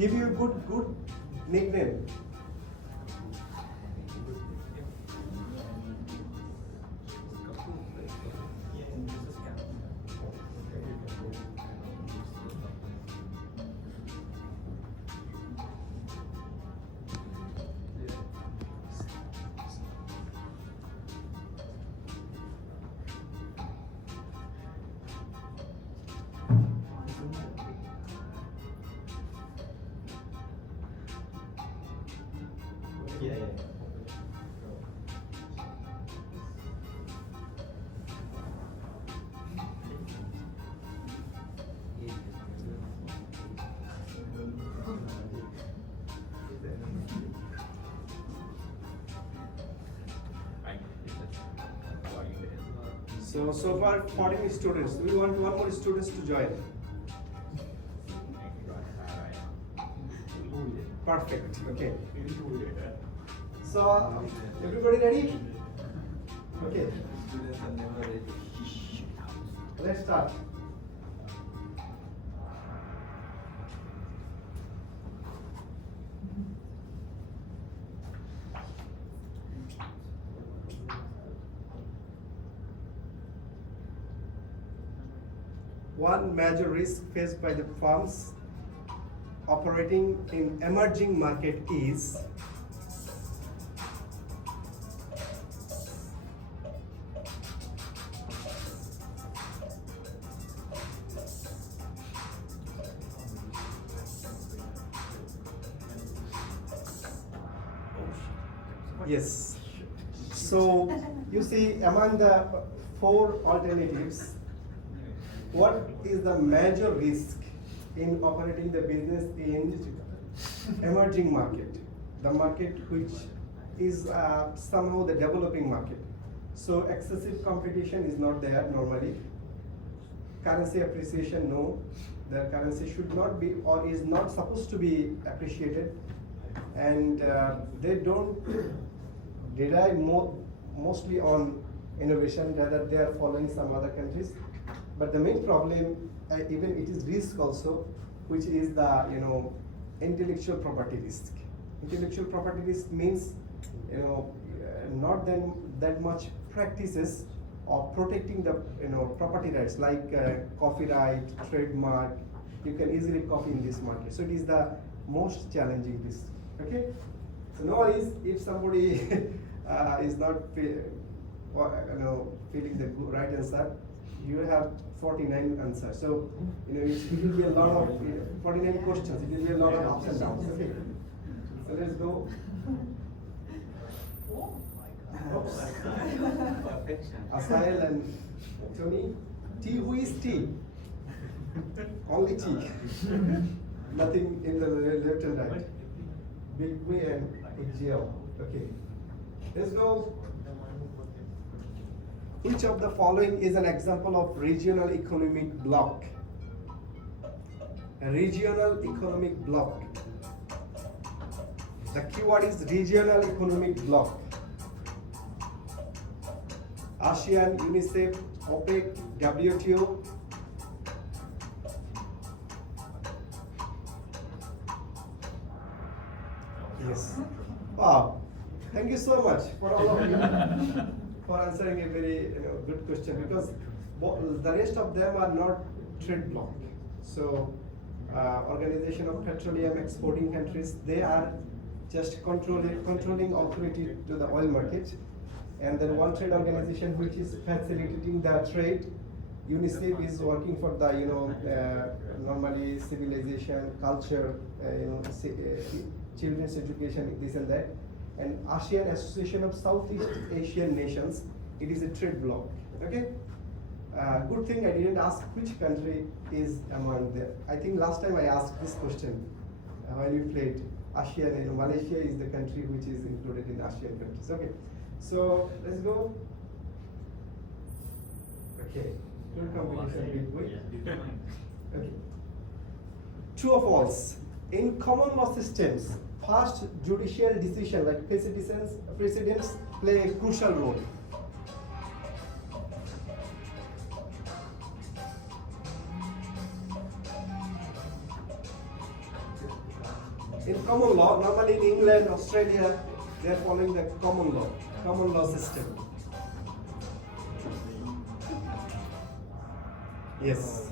give you good nickname. Yeah. So far 14 students. We want one more students to join. Perfect. Okay. So everybody ready? Okay. Let's start. One major risk faced by the firms operating in emerging market is yes. So you see among the four alternatives, what is the major risk in operating the business in emerging market, the market which is somehow the developing market? So excessive competition is not there normally. Currency appreciation, no. The currency should not be or is not supposed to be appreciated, and they don't rely mostly on innovation, rather they are following some other countries. But the main problem, even it is risk also, which is the intellectual property risk. Intellectual property risk means not that much practices of protecting the property rights like copyright, trademark. You can easily copy in this market. So it is the most challenging risk. Okay. So no worries if somebody is not feeling the right answer. You have 49 answers. So, it will be a lot of 49 questions. It will be a lot of ups and downs. Okay. So let's go. Oops. Asael and Tony. T, who is T? Only T. Nothing in the left and right. Big V and Geo. Okay. Let's go. Which of the following is an example of regional economic bloc? A regional economic bloc. The keyword is regional economic bloc. ASEAN, UNICEF, OPEC, WTO. Yes. Wow. Thank you so much for all of you for answering a very good question, because the rest of them are not trade bloc. So Organization of Petroleum Exporting Countries, they are just controlling authority to the oil market. And then One Trade Organization, which is facilitating the trade. UNICEF is working for the normally civilization, culture, children's education, this and that. And ASEAN, Association of Southeast Asian Nations, it is a trade bloc. Okay. Good thing I didn't ask which country is among them. I think last time I asked this question when we played ASEAN. Malaysia is the country which is included in ASEAN countries. Okay. So let's go. Okay. Good competition. Okay. True or false? In common law systems, fast judicial decision like precedents play a crucial role. In common law, normally in England, Australia, they are following the common law system. Yes.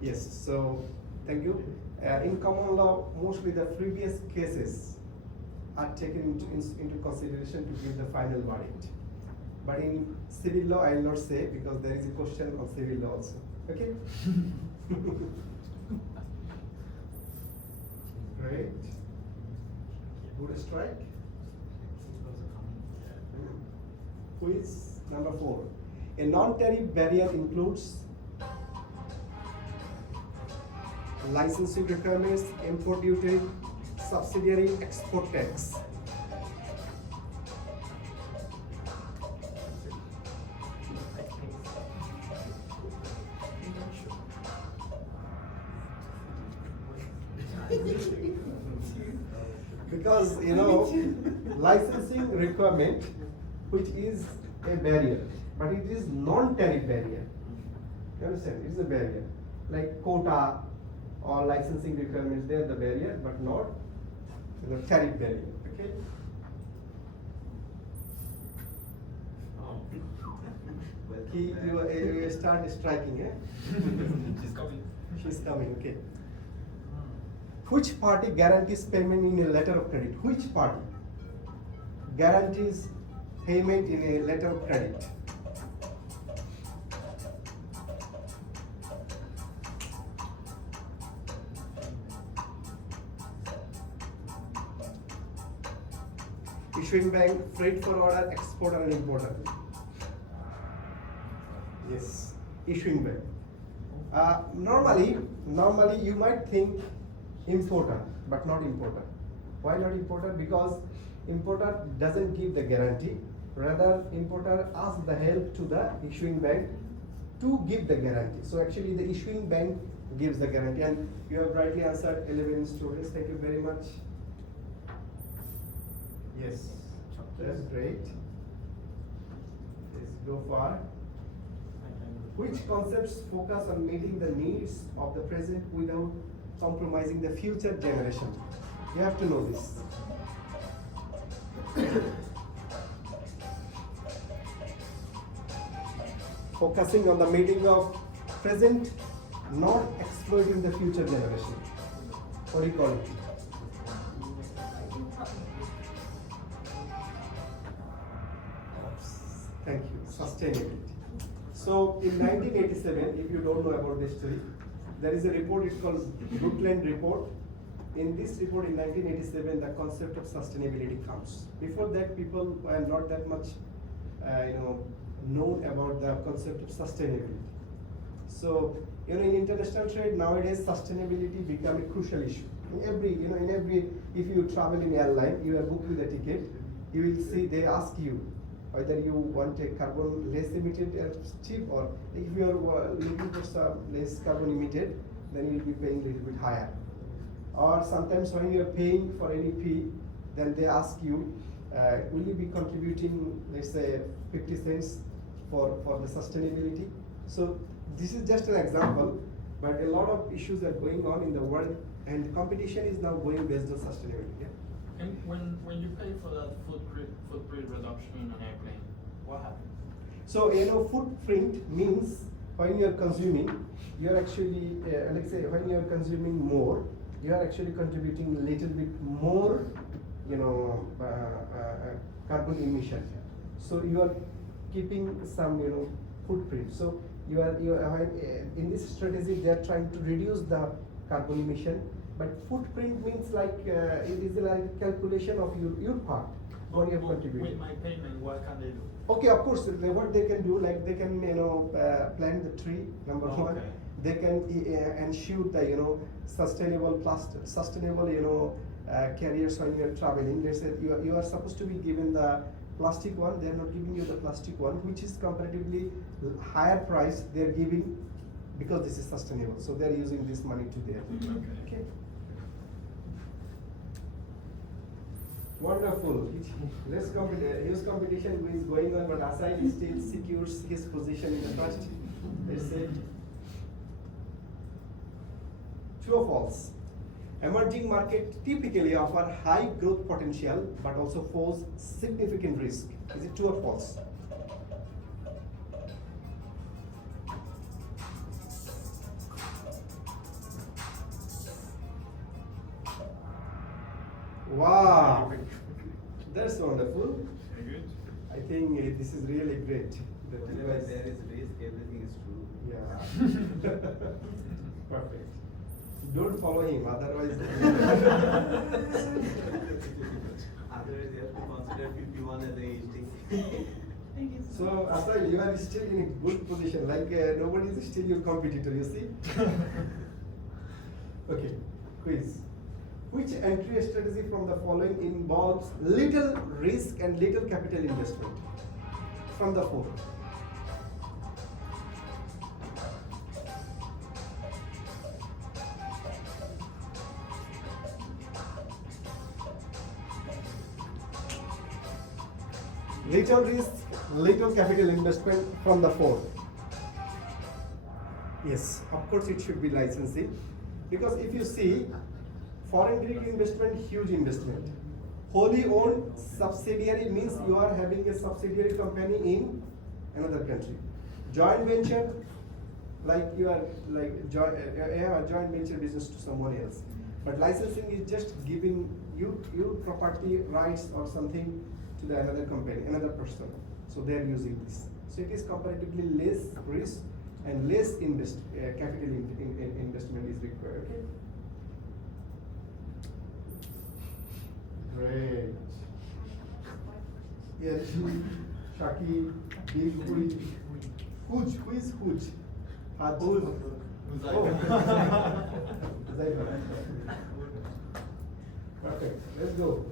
Yes. So, thank you. In common law, mostly the previous cases are taken into consideration to give the final verdict. But in civil law, I will not say because there is a question on civil law also. Okay? Great. Good strike. Quiz number 4. A non-tariff barrier includes licensing requirements, import duty, subsidiary export tax. Because licensing requirement, which is a barrier, but it is non-tariff barrier. You understand? It is a barrier. Like quota or licensing requirements, they are the barrier, but not tariff barrier. Okay? You start striking, eh? She's coming. She's coming, okay. Which party guarantees payment in a letter of credit? Which party guarantees payment in a letter of credit? Issuing bank, freight forwarder, exporter and importer. Yes, issuing bank. Normally you might think importer, but not importer. Why not importer? Because importer doesn't give the guarantee. Rather, importer asks the help to the issuing bank to give the guarantee. So actually, the issuing bank gives the guarantee. And you have rightly answered 11 students. Thank you very much. Yes, that's great. Let's go far. Which concepts focus on meeting the needs of the present without compromising the future generation? You have to know this. Focusing on the meeting of present, not exploiting the future generation. What do you call it? Thank you. Sustainability. So in 1987, if you don't know about this story, there is a report, it's called Brundtland Report. In this report in 1987, the concept of sustainability comes. Before that, people were not that much known about the concept of sustainability. So, in international trade, nowadays sustainability become a crucial issue. In every, if you travel in airline, you are booked with a ticket, you will see they ask you whether you want a carbon less emitted chip, or if you are looking for some less carbon emitted, then you will be paying a little bit higher. Or sometimes when you are paying for any fee, then they ask you, will you be contributing, let's say, 50 cents for the sustainability? So this is just an example, but a lot of issues are going on in the world, and competition is now going based on sustainability. Yeah? And when you pay for that footprint reduction in an airplane, what happens? So footprint means when you are consuming, you are actually let's say when you are consuming more, you are actually contributing a little bit more, carbon emission. So you are keeping some footprint. So you are in this strategy they are trying to reduce the carbon emission. But footprint means like it is like calculation of your part on your contribution. With my payment, what can they do? Okay, of course, what they can do, like they can plant the tree. Number one, they can ensure the sustainable carriers when you are traveling. They said you are supposed to be given the plastic one. They are not giving you the plastic one, which is comparatively higher price. They are giving because this is sustainable. So they are using this money to there. Okay. Wonderful. Huge competition is going on, but Asai still secures his position in the first. Let's say true or false. Emerging markets typically offer high growth potential but also pose significant risk. Is it true or false? Wow, that's wonderful. Very good. I think this is really great. that you Whenever guys- there is risk, everything is true. Yeah. Perfect. Don't follow him, otherwise. Otherwise, you have to consider 51 as a stick. So, Asal, you are still in a good position. Like nobody is still your competitor. You see? Okay. Quiz. Which entry strategy from the following involves little risk and little capital investment? From the four. Little risk, little capital investment from the four. Yes, of course it should be licensing. Because if you see, foreign direct investment, huge investment. Wholly owned subsidiary means you are having a subsidiary company in another country. Joint venture, like you are like joint venture business to someone else. But licensing is just giving you property rights or something to the another company, another person. So they are using this. So it is comparatively less risk and less capital investment is required. Okay. Great. Yes, Shaki, Big Hui. Huj, who is Huj? Haj. Oh. Zaiba. Perfect. Let's go.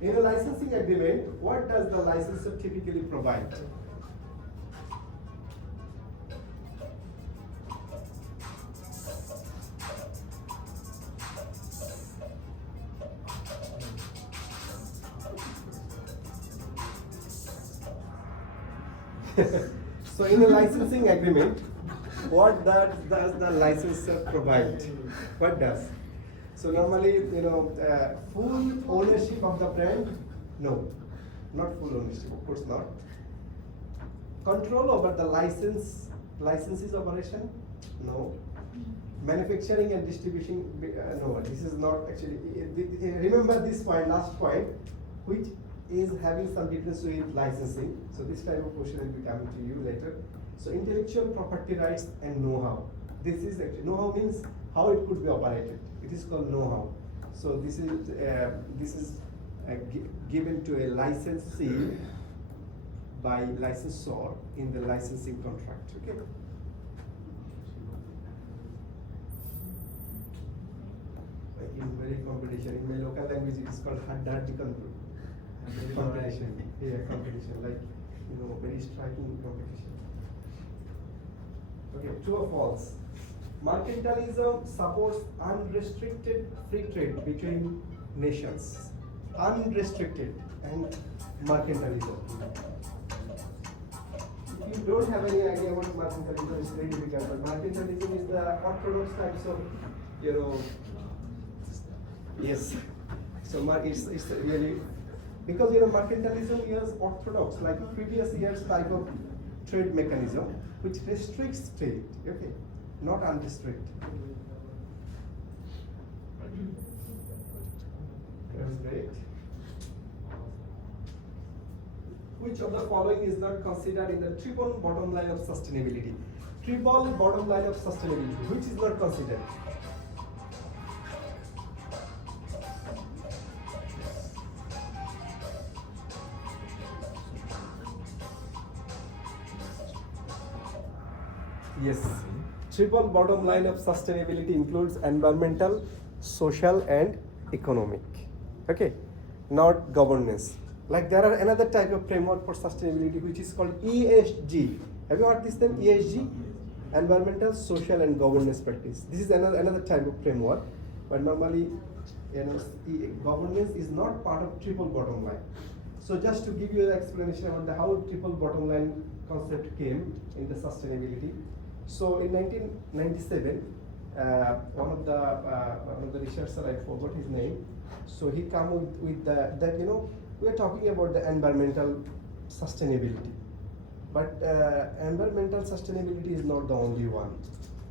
In a licensing agreement, what does the licensor typically provide? So in a licensing agreement, what does the licensor provide? What does? So normally, full ownership of the brand? No, not full ownership, of course not. Control over the licenses operation? No. Manufacturing and distribution? No, this is not actually. Remember this point, last point, which is having some difference with licensing. So this type of question will be coming to you later. So intellectual property rights and know-how. This is actually, know-how means how it could be operated. It is called know-how. So this is given to a licensee by licensor in the licensing contract. Okay. Like in very competition, in my local language it is called Haddad control. Competition. Yeah, competition. Like very striking competition. Okay, true or false? Mercantilism supports unrestricted free trade between nations. Unrestricted and mercantilism. If you don't have any idea what mercantilism is, very difficult. But mercantilism is the orthodox types of, yes. So it's really, because mercantilism is orthodox, like previous years type of trade mechanism, which restricts trade. Okay. Not unrestricted. That's great. Which of the following is not considered in the triple bottom line of sustainability? Triple bottom line of sustainability. Which is not considered? Yes. Triple bottom line of sustainability includes environmental, social, and economic. Okay, not governance. Like there are another type of framework for sustainability which is called ESG. Have you heard this term? ESG, environmental, social, and governance practice. This is another type of framework, but normally, governance is not part of triple bottom line. So just to give you an explanation about how triple bottom line concept came in the sustainability. So in 1997, one of the researchers, I forgot his name. So he come with that we are talking about the environmental sustainability, but environmental sustainability is not the only one.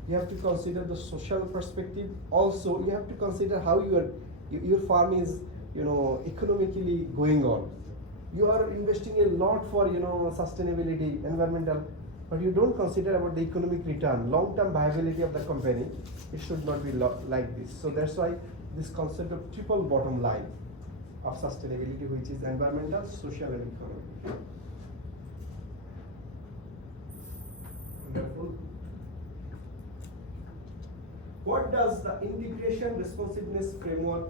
You have to consider the social perspective. Also, you have to consider how your farm is economically going on. You are investing a lot for sustainability, environmental, but you don't consider about the economic return, long-term viability of the company. It should not be like this. So that's why this concept of triple bottom line of sustainability, which is environmental, social, and economic. Wonderful. What does the integration responsiveness framework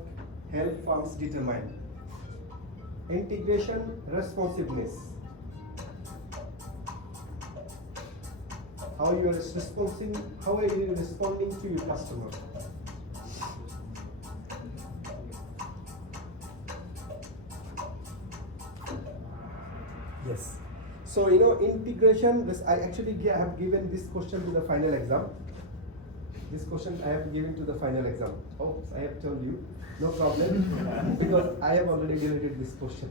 help firms determine? Integration responsiveness. How are you responding to your customer? Yes. So integration. I actually have given this question to the final exam. This question I have given to the final exam. Oh, I have told you. No problem, because I have already deleted this question.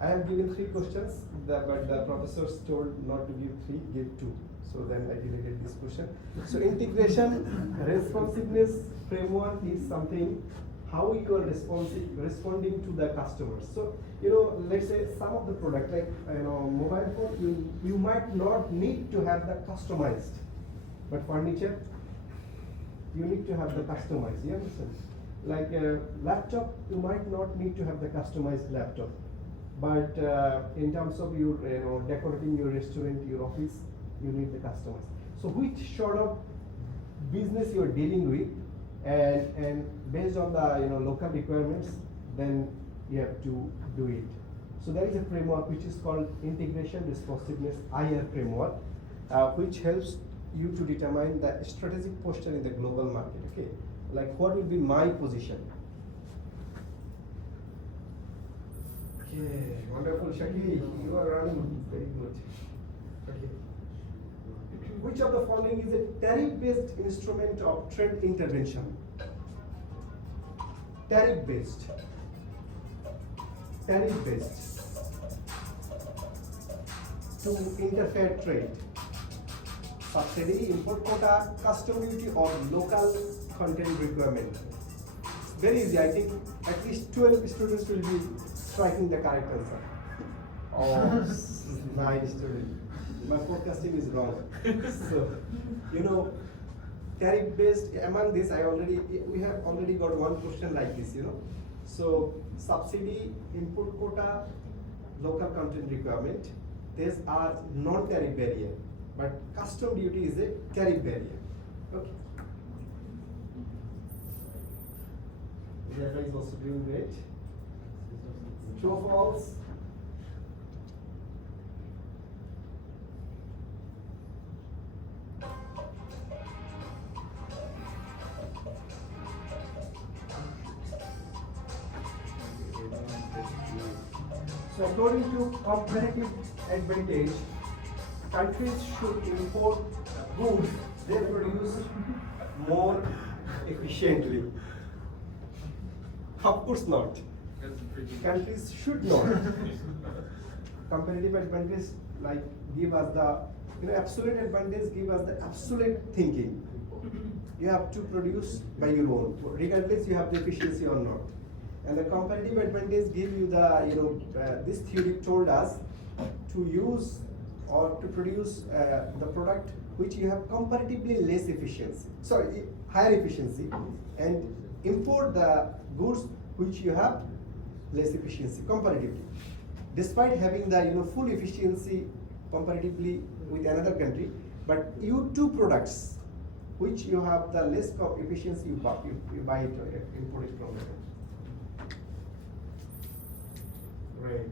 I have given 3 questions, but the professors told not to give 3, give 2. So then I deleted this question. So integration responsiveness framework is something how you are responding to the customers. So let's say some of the product like mobile phone, you might not need to have the customized, but furniture you need to have the customized. You understand? Like a laptop, you might not need to have the customized laptop, but in terms of your decorating your restaurant, your office, you need the customized. So which sort of business you are dealing with, and based on the local requirements, then you have to do it. So there is a framework which is called Integration Responsiveness IR framework, which helps you to determine the strategic posture in the global market. Okay, like what will be my position? Okay, wonderful, Shaki. You are running very good. Okay. Which of the following is a tariff-based instrument of trade intervention? Tariff-based. Tariff-based to interfere trade. Subsidy, import quota, custom duty, or local content requirement. It's very easy. I think at least 12 students will be striking the correct answer. Oh, 9 students. My forecasting is wrong. So, tariff-based, among this, we have already got one question like this, So, subsidy, input quota, local content requirement, these are non-tariff barrier, but custom duty is a tariff barrier. Okay. Jaffa is also doing great. True or false? So according to comparative advantage, countries should import goods they produce more efficiently. Of course not. Countries should not. Comparative advantage like give us the absolute advantage, give us the absolute thinking. You have to produce by your own, regardless you have the efficiency or not. And the comparative advantage give you the this theory told us to use or to produce the product which you have comparatively less efficiency, higher efficiency, and import the goods which you have less efficiency comparatively, despite having the full efficiency comparatively with another country, but you two products which you have the less efficiency, you buy it or import it from there. Great.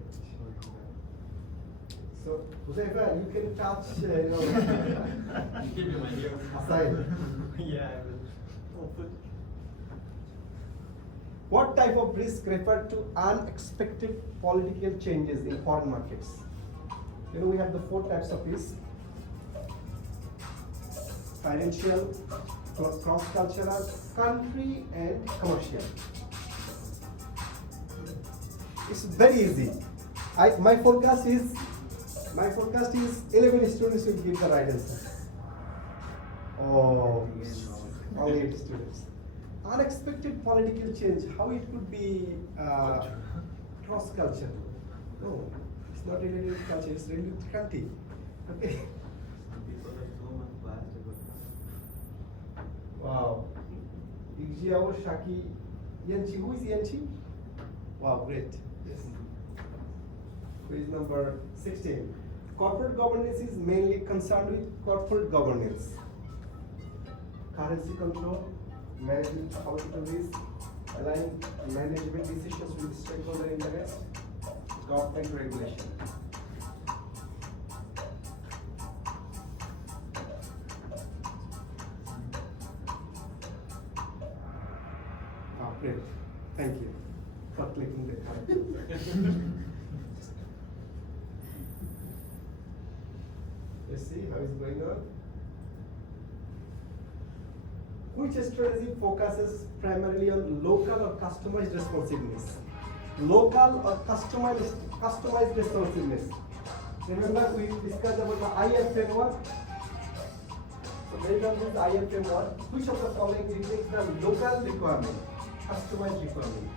So, Huzaifa, you can touch, Give me my ear. aside. Yeah, I will. What type of risk refer to unexpected political changes in foreign markets? We have the 4 types of risk: financial, cross-cultural, country and commercial. It's very easy. My forecast is 11 students will give the right answer. Oh, only 8 students. Unexpected political change. How it could be cross-cultural? No, it's not related with culture. It's related with country. Okay. Some people are so much biased about Wow. Igjiao Shaki Yanchi. Who is Yanchi? Wow, great. Yes. Quiz number 16. Corporate governance is mainly concerned with corporate governance. Currency control, management of political risk, align management decisions with stakeholder interest, government regulation. Ah, great. Thank you for clicking the card. Let's see how it's going on. Which strategy focuses primarily on local or customized responsiveness? Local or customized responsiveness. Remember we discussed about the IR framework. So based on this IR framework, which of the following reflects the local requirement, customized requirement?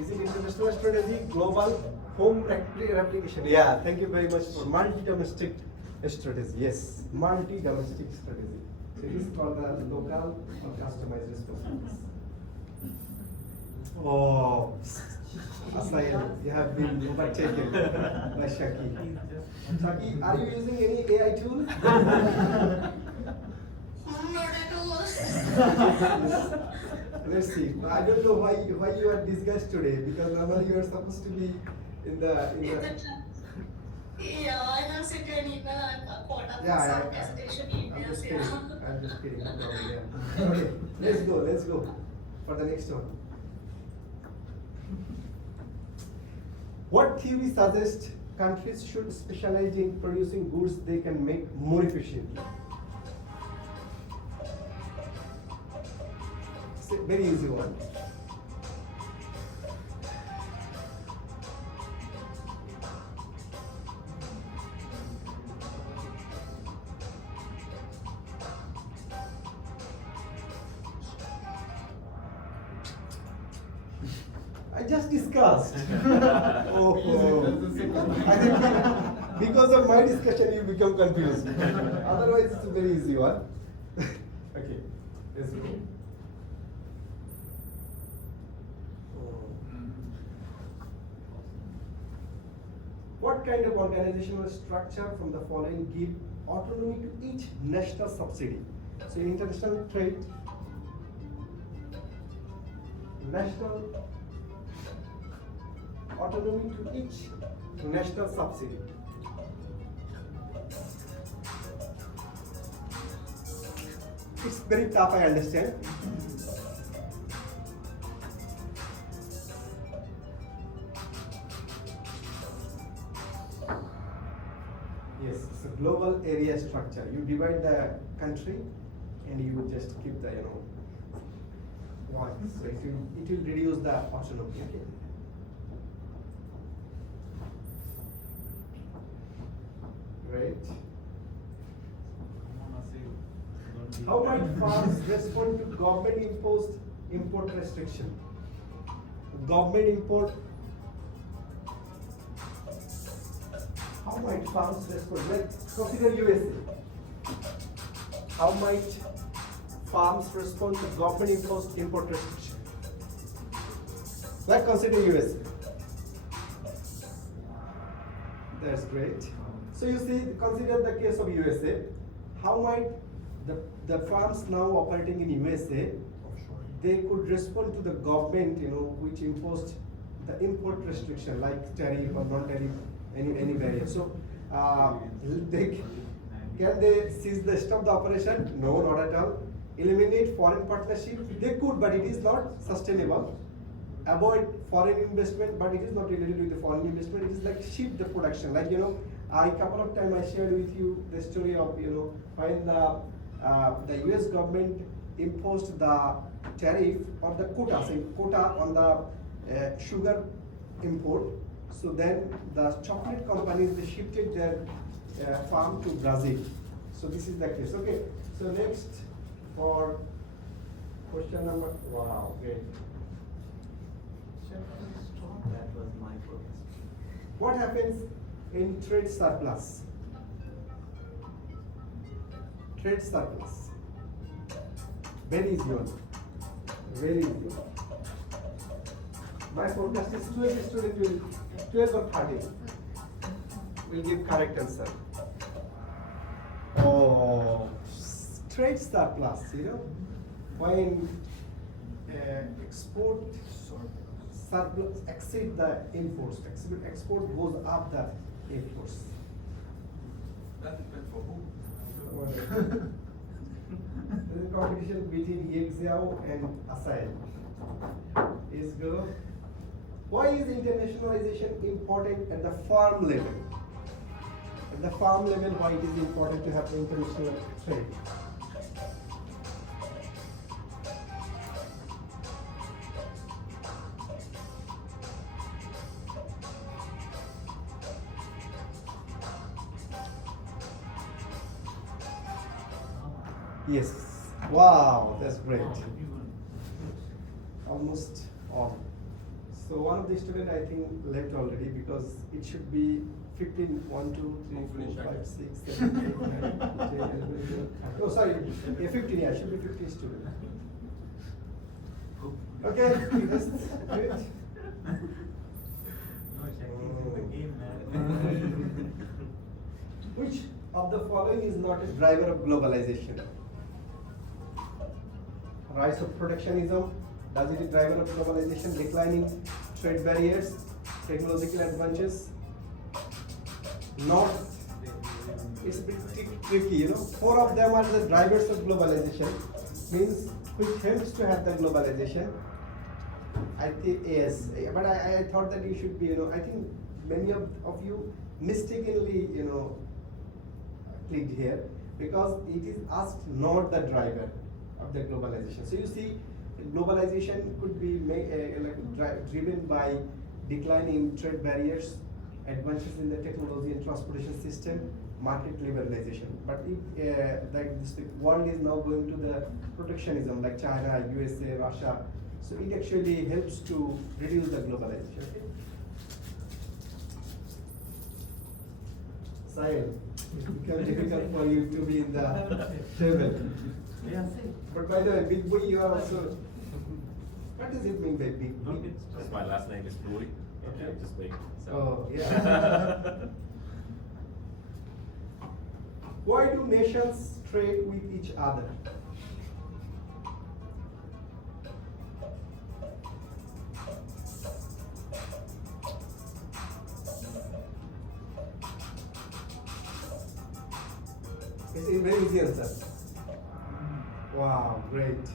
Is it international strategy, global, home replication? Yeah, thank you very much for multi-domestic strategy. Yes, multi-domestic strategy. So it is called the local or customized responsiveness. Oh, Asael, you have been overtaken by Shaki. Shaki, are you using any AI tool? Not at all. Let's see. I don't know why you are disguised today, because normally you are supposed to be in the. Yeah, I have sent an email. I'm caught up with Yeah, some yeah, presentation I'm emails. just Yeah. kidding. I'm just kidding. No problem, yeah. Okay, let's go for the next one. What theory suggests countries should specialize in producing goods they can make more efficiently? It's a very easy one. I just discussed. I think because of my discussion you become confused. Otherwise it's a very easy one. Okay, let's go. What kind of organizational structure from the following give autonomy to each national subsidy? So international trade, national autonomy to each national subsidy. It's very tough, I understand. Yes, it's a global area structure. You divide the country and you would just keep the, one. So it will reduce the autonomy. Okay? Right. How might farms respond to government imposed import restriction? Government import. How might farms respond? Like consider USA. How might farms respond to government imposed import restriction? Like consider USA. That's great. So you see, consider the case of USA. How might the farms now operating in USA, they could respond to the government, which imposed the import restriction like tariff or non-tariff, any variant. So can they stop the operation? No, not at all. Eliminate foreign partnership? They could, but it is not sustainable. Avoid foreign investment, but it is not related with the foreign investment. It is like shift the production. Like a couple of times I shared with you the story of when the US government imposed the tariff or the quota, say quota on the sugar import. So then the chocolate companies, they shifted their farm to Brazil. So this is the case. Okay. So next for question number. Wow. Great. That was my focus. What happens in trade surplus? Trade surplus. Very easy one. Very easy one. My forecast is 12 student will 12 or 13 will give correct answer. Oh, trade surplus. You know, when export surplus exceed the imports, export goes up the imports. That depends for who. There is a competition between Yegxiao and Asael. Is good. Why is internationalization important at the farm level? At the farm level, why it is important to have international trade? Yes. Wow, that's great. Almost all. So one of the students I think left already because it should be 15, 1, 2, 3, 4, 5, 6, 7, 8, 9, 10, 11, 12. Oh, sorry, yeah, 15, yeah, should be 15 students. Okay, that's good. Which of the following is not a driver of globalization? Rise of protectionism, does it a driver of globalization? Declining trade barriers, technological advances? Not. It's a bit tricky, you know. 4 of them are the drivers of globalization, means which helps to have the globalization. I think yes, but I thought that you should be, you know, I think many of you mistakenly, you know, clicked here because it is asked not the driver of the globalization. So you see, globalization could be driven by decline in trade barriers, advances in the technology and transportation system, market liberalization. But if the world is now going to the protectionism like China, USA, Russia, so it actually helps to reduce the globalization. Okay? Sahil, it becomes difficult for you to be in the table. But by the way, Big Boy, you are also. What does it mean by Big Boy? Just my last name is Boy. Okay. I'm just big. So. Oh, yeah. Why do nations trade with each other? It's a very easy answer. Wow, great.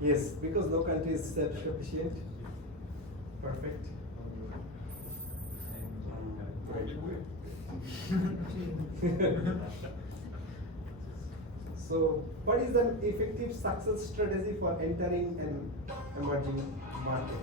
Yes, because no country is self-sufficient. Perfect. So, what is an effective success strategy for entering an emerging market?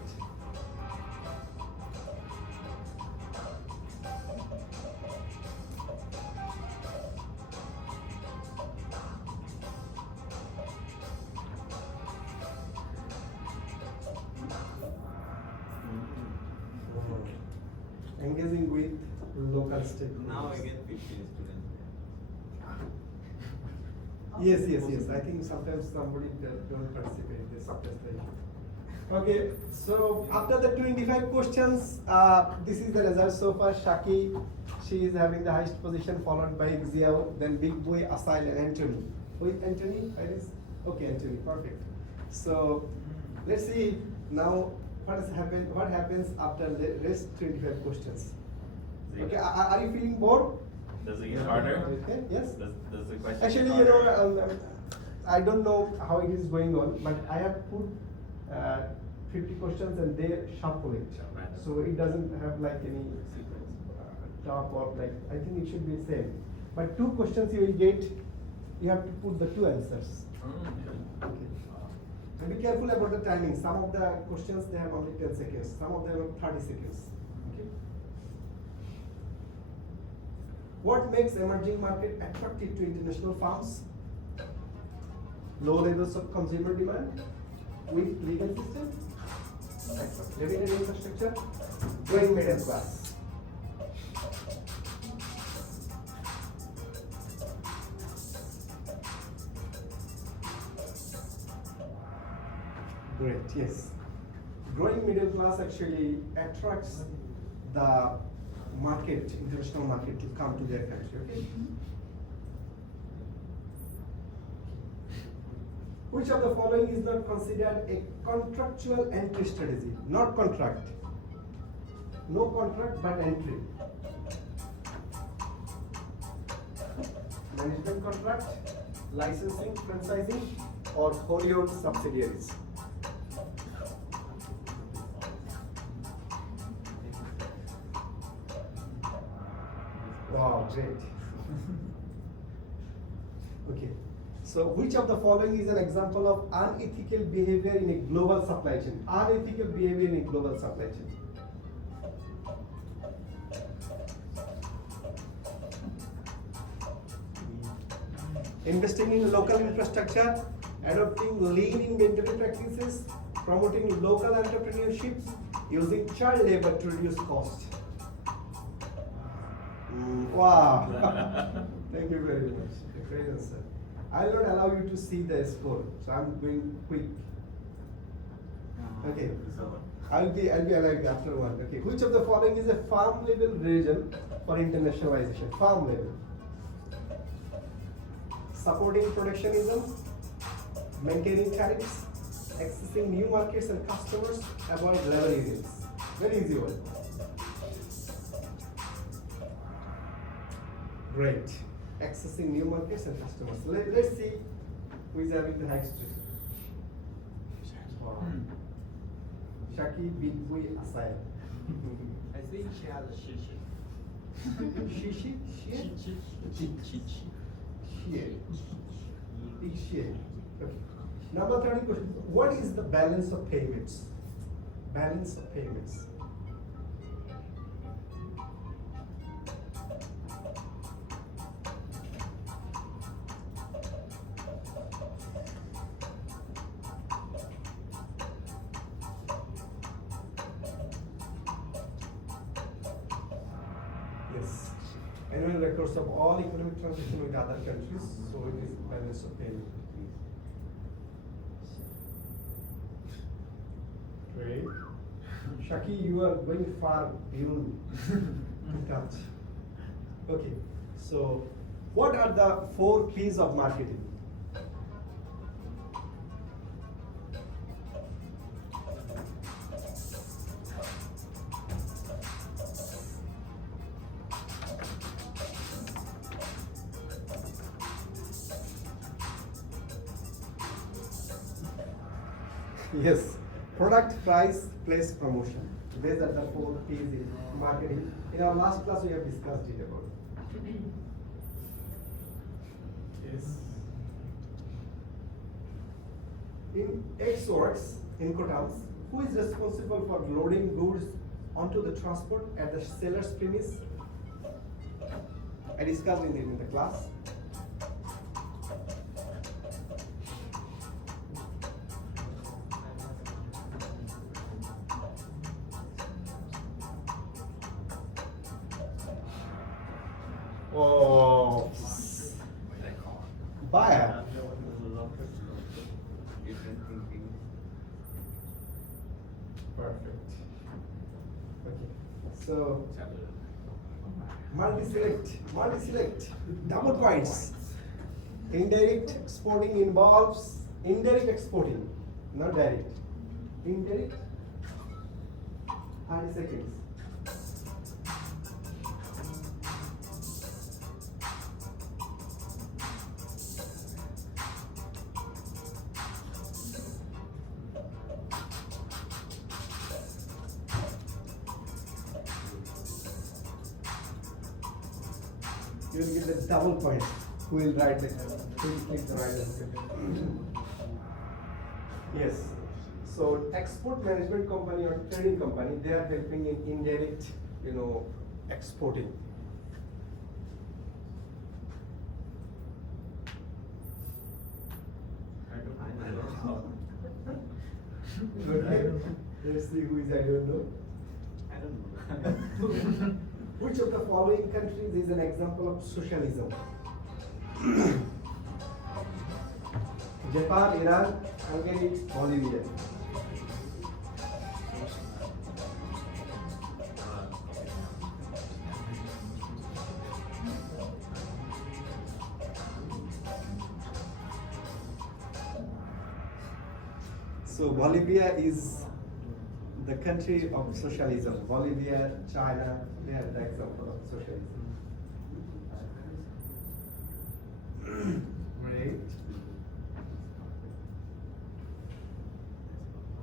Engaging with local stakeholders. Now I get 15 students. Yes. I think sometimes somebody don't participate in this presentation. Okay, so after the 25 questions, this is the result so far. Shaki, she is having the highest position, followed by Xiao, then Big Boy, Asail, and Anthony. Who is Anthony? Iris? Okay, Anthony, perfect. So let's see now what has happened. What happens after the rest 25 questions? Okay, are you feeling bored? Does it get harder? Okay, yes. Does the question Actually, get you harder? know, I don't know how it is going on, but I have put 50 questions and they shuffle it. Random. So it doesn't have like any top or like, I think it should be same. But 2 questions you will get, you have to put the 2 answers. Okay. Okay. And be careful about the timing. Some of the questions they have only 10 seconds, some of them have 30 seconds. Okay. What makes emerging market attractive to international firms? Low levels of consumer demand, weak legal system, limited infrastructure, growing middle class. Great, yes. Growing middle class actually attracts the market, international market to come to their country, okay? Which of the following is not considered a contractual entry strategy? Not contract. No contract but entry. Management contract, licensing, franchising, or wholly owned subsidiaries. Wow, great. Okay. So which of the following is an example of unethical behavior in a global supply chain? Unethical behavior in a global supply chain. Investing in local infrastructure, adopting lean inventory practices, promoting local entrepreneurship, using child labor to reduce cost. Wow. Thank you very much. Great answer. I will not allow you to see the score, so I'm going quick. Okay. I'll be alive after one. Okay. Which of the following is a farm level region for internationalization? Farm level. Supporting protectionism, maintaining tariffs, accessing new markets and customers, avoid labor unions. Very easy one. Great. Accessing new markets and customers. Let's see who is having the highest score. Wow. Shaki, Big Boy, Asai. I think she has a shishi. Shishi? Shie? Shie. Big shie. Okay. Number 30 question. What is the balance of payments? Balance of payments. Yes. Annual records of all economic transactions with other countries, so it is balance of payment. Great. Shaki, you are going far beyond touch. Okay, so what are the 4 keys of marketing? Yes, product, price, place, promotion. These are the 4 P's in marketing. In our last class, we have discussed it about. Yes. In Xworks, in Incoterms, who is responsible for loading goods onto the transport at the seller's premise? I discussed it in the class. Oh, buyer. Perfect. Okay. So, multi-select, double points. Indirect exporting involves indirect exporting, not direct. Indirect, 30 seconds. You will get the double point. Who will write it? Please click the right answer. Yes. So export management company or trading company, they are helping in indirect, exporting. I don't know. Okay. Let's see who is I don't know. I don't know. Which of the following countries is an example of socialism? Japan, Iran, Hungary, Bolivia. So Bolivia is the country of socialism. Bolivia, China, they are the example of socialism. Great.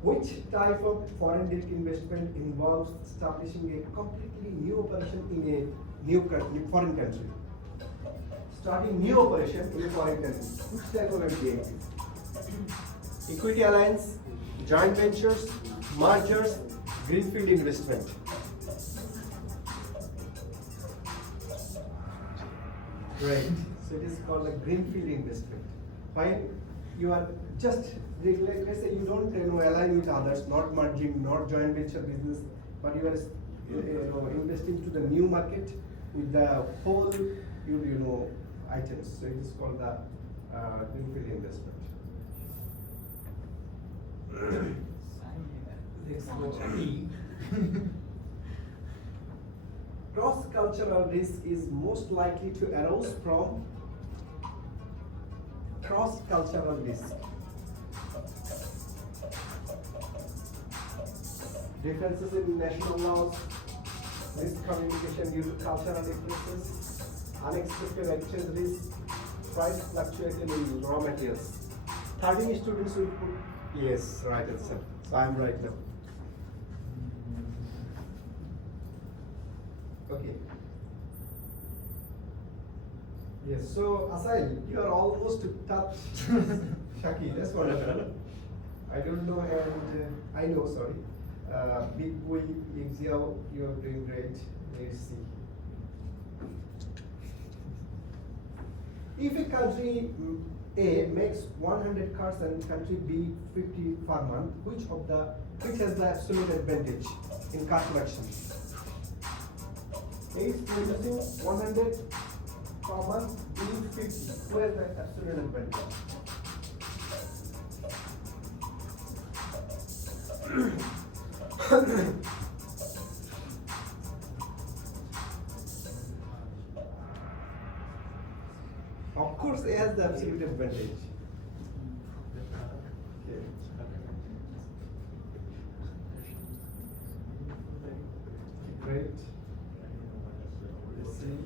Which type of foreign direct investment involves establishing a completely new operation in a new country, foreign country? Starting new operation in a foreign country. Which type of FDI is it? Equity alliance, joint ventures, mergers, greenfield investment. Right. So it is called a greenfield investment. When you are just, let's say you don't align with others, not merging, not joint venture business, but you are investing to the new market with the whole items. So it is called the greenfield investment. Cross-cultural risk is most likely to arise from cross-cultural risk. Differences in national laws, risk communication due to cultural differences, unexpected exchange risk, price fluctuation in raw materials. 13 students will put yes, right answer. So I am right now. Okay. Yes, so Asail, you are almost touched Shaki, that's wonderful. I don't know, and I know, sorry. Big Boy, Xiao, you are doing great. Let's see. If a country A makes 100 cars and country B 50 per month, which has the absolute advantage in car production? A is producing 100 per month, B 50. Who has the absolute advantage? Of course, A has the absolute advantage. Okay. Great. Let's see.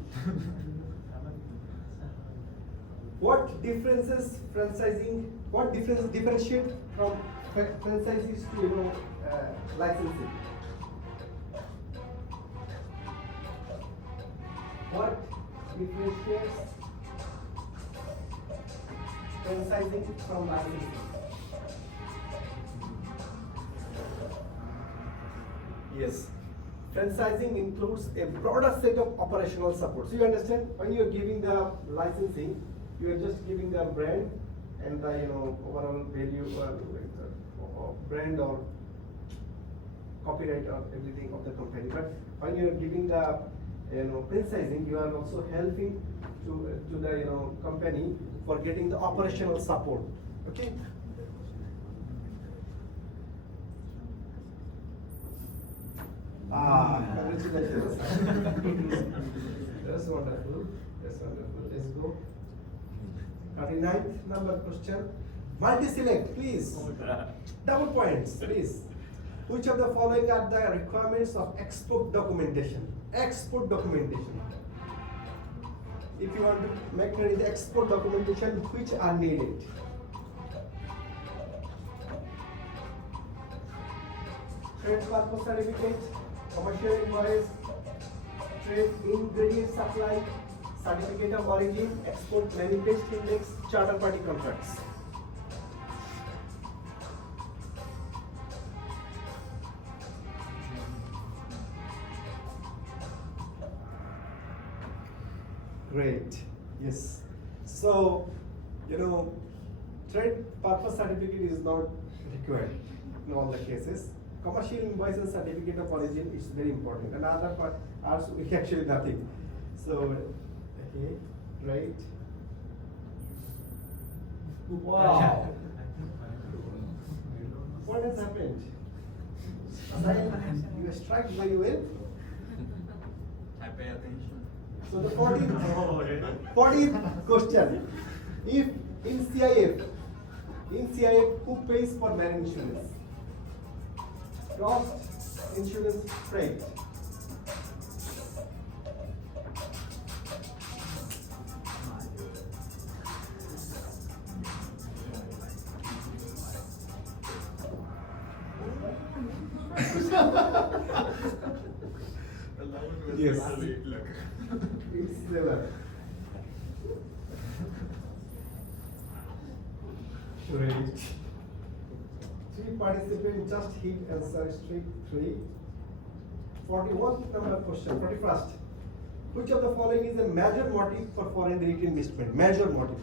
What differences franchising? What differentiate from franchisees to licensing? What differentiates franchising from licensing? Yes. Franchising includes a broader set of operational support. So you understand, when you are giving the licensing, you are just giving the brand and the overall value or brand or copyright or everything of the company. But when you are giving the franchising, you are also helping to the company for getting the operational support. Okay. Congratulations. That's wonderful. That's wonderful. Let's go. 39th number question. Multi-select, please. Double points, please. Which of the following are the requirements of export documentation? Export documentation. If you want to make ready the export documentation, which are needed? Trade purpose certificate, commercial invoice, trade ingredient supply, certificate of origin, export manifest index, charter party contracts. Great. Yes. So, trade purpose certificate is not required in all the cases. Commercial invoice and certificate of origin is very important. And other part are actually nothing. So, okay, right. Wow. What has happened? You struck very well. I pay attention. So the 40th question. If in CIF, who pays for marine insurance? Cost, insurance, freight. Yes. It's never. Great. 3 participants just hit answer straight 3. 41st number question, 41st. Which of the following is a major motive for foreign direct investment? Major motive.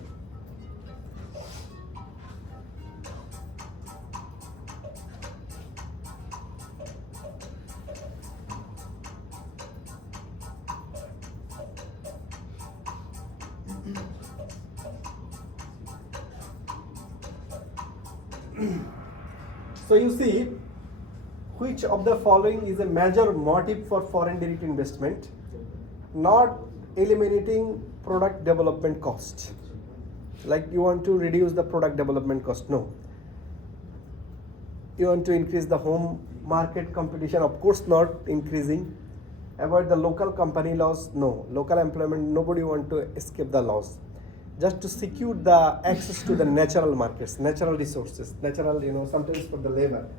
So you see, which of the following is a major motive for foreign direct investment? Not eliminating product development cost. Like you want to reduce the product development cost, no. You want to increase the home market competition, of course not increasing. Avoid the local company laws, no. Local employment, nobody want to escape the laws. Just to secure the access to the natural markets, natural resources, natural, sometimes for the labor.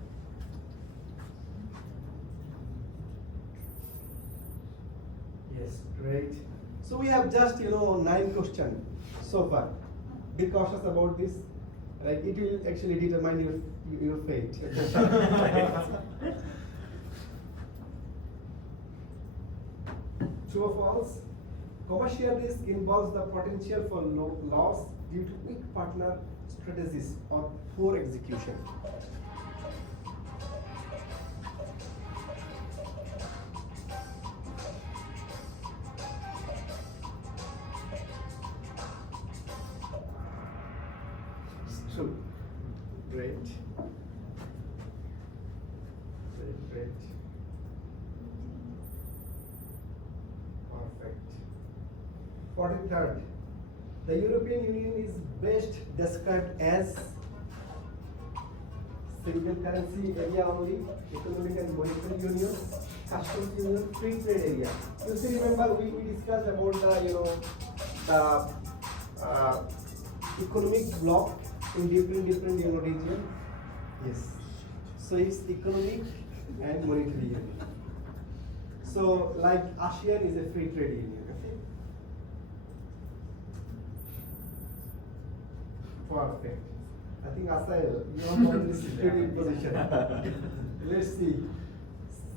Yes, great. So we have just, 9 questions so far. Be cautious about this. Like it will actually determine your fate. True or false? Commercial risk involves the potential for loss due to weak partner strategies or poor execution. It's true. Great. Great. Perfect. 43rd. The European Union is best described as single currency area only, economic and monetary union, customs union, free trade area. You see, remember we discussed about the economic bloc in different region. Yes. So it's economic and monetary union. So like ASEAN is a free trade union. Perfect. I think Asael, you have already secured in position. Let's see.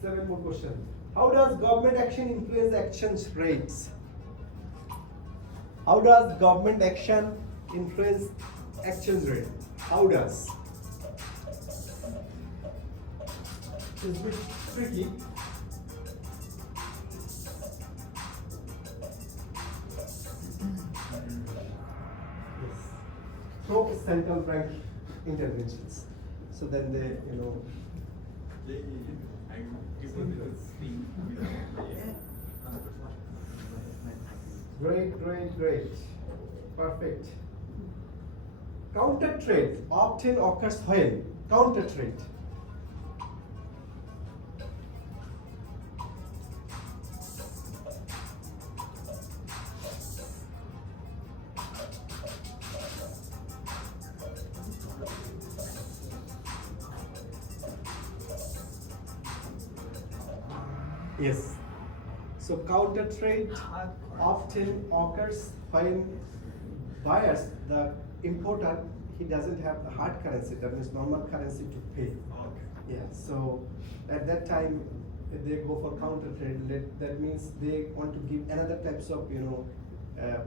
7 more questions. How does government action influence exchange rates? How does government action influence exchange rate? How does? It's a bit tricky. Through central bank interventions. So then they, Great. Perfect. Counter trade often occurs when? Counter trade. Yes. So counter trade often occurs when buyers, the importer, he doesn't have the hard currency, that means normal currency to pay. Okay. Yeah, so at that time, they go for counter trade. That means they want to give another types of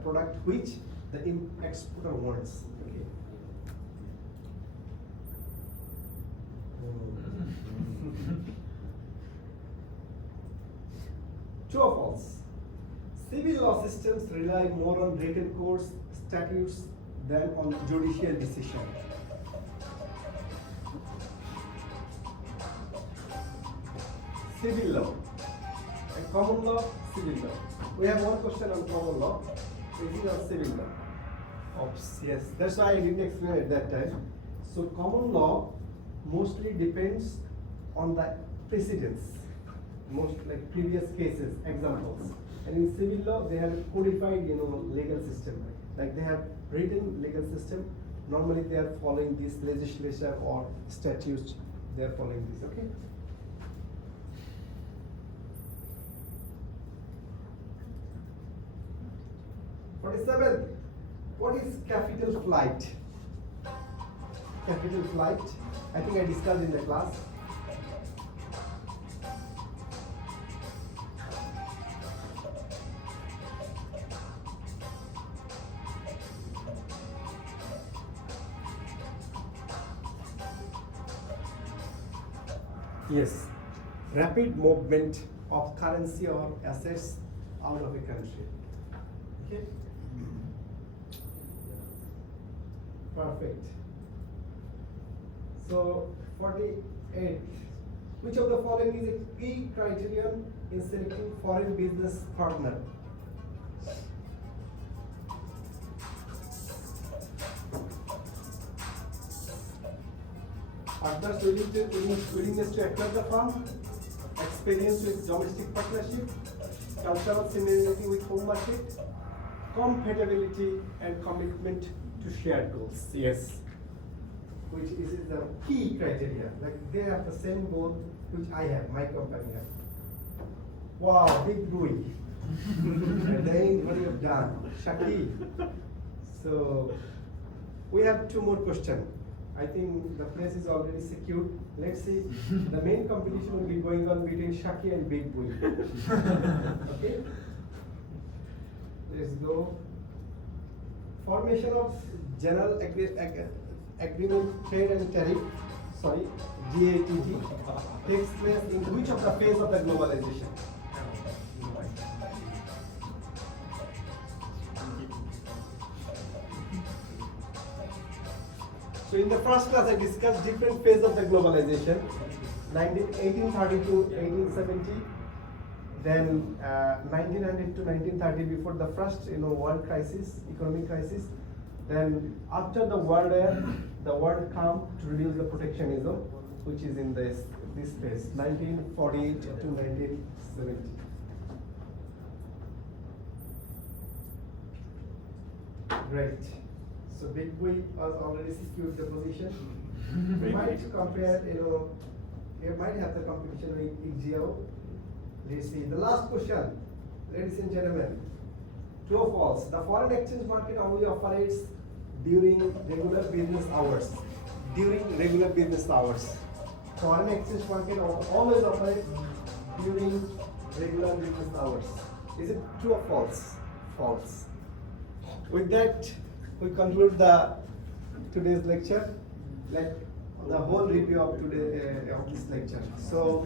product which the exporter wants. Okay. True or false? Civil law systems rely more on written courts, statutes than on judicial decision. Civil law. And common law, civil law. We have one question on common law. This is on civil law. Oops, yes. That's why I didn't explain at that time. So common law mostly depends on the precedents, most like previous cases, examples. And in civil law, they have a codified, legal system. Like they have written legal system. Normally, they are following this legislation or statutes. They are following this. Okay. '47. What is capital flight? Capital flight. I think I discussed in the class. Yes, rapid movement of currency or assets out of a country. Okay. Perfect. So 48. Which of the following is a key criterion in selecting foreign business partner? Partners willingness to acquire the firm, experience with domestic partnership, cultural similarity with home market, compatibility and commitment to shared goals. Yes. Which is the key criteria. Like they have the same goal which I have, my company has. Wow, big Louis. And then what you have done? Shaki. So we have two more questions. I think the place is already secured. Let's see. The main competition will be going on between Shaki and Big Boy. Okay? Let's go. Formation of General Agreement Trade and Tariff, GATT, takes place in which of the phase of the globalization? So in the first class I discussed different phase of the globalization, 1830 to 1870, then 1900 to 1930 before the first world crisis, economic crisis. Then after the world war, the world come to reduce the protectionism, which is in this phase, 1948 to 1970. Great. So Big Boy has already secured the position. We might compare, you might have the competition with IGL. Let's see. The last question, ladies and gentlemen. True or false? The foreign exchange market only operates during regular business hours. During regular business hours. Foreign exchange market always operates during regular business hours. Is it true or false? False. With that, we conclude today's lecture, like the whole review of today of this lecture. So,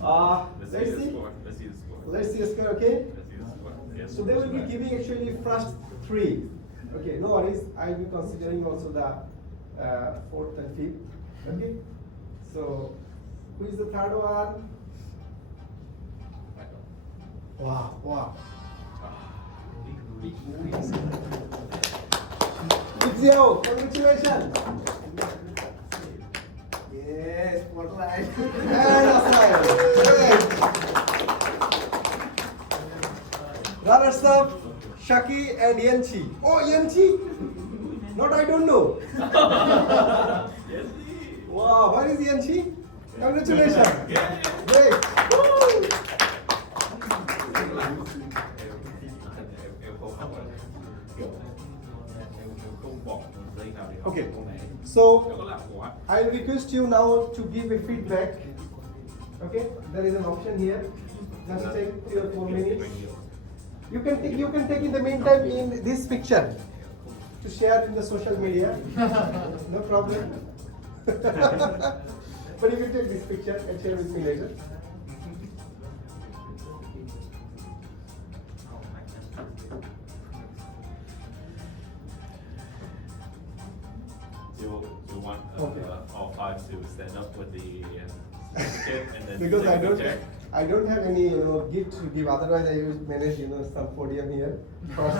Let's let's see the see. score. Let's see the score. Let's see the score. Okay. Let's see the score. Yes. So they will be giving actually first three. Okay, no worries. I will be considering also the fourth and fifth. Okay. So, who is the third one? Wow, wow. Xiao, congratulations. Yes, spotlight. And aside. Great. Runners up, Shaki and Yanchi. Oh, Yanchi? Not I don't know. Yes. Wow, where is Yanchi? Congratulations. Yeah. Great. Woo. บอกเลยครับ Okay. ตรงไหน So เดี๋ยวก็หลับหัว I request you now to give a feedback. Okay, there is an option here. Just take 3 or 4 minutes. You can take in the meantime in this picture to share in the social media. No problem. But you can take this picture and share with me later. You want Okay. all five to stand up with the certificate and then Because take a picture? I don't have any gift to give. Otherwise, I would manage some podium here. For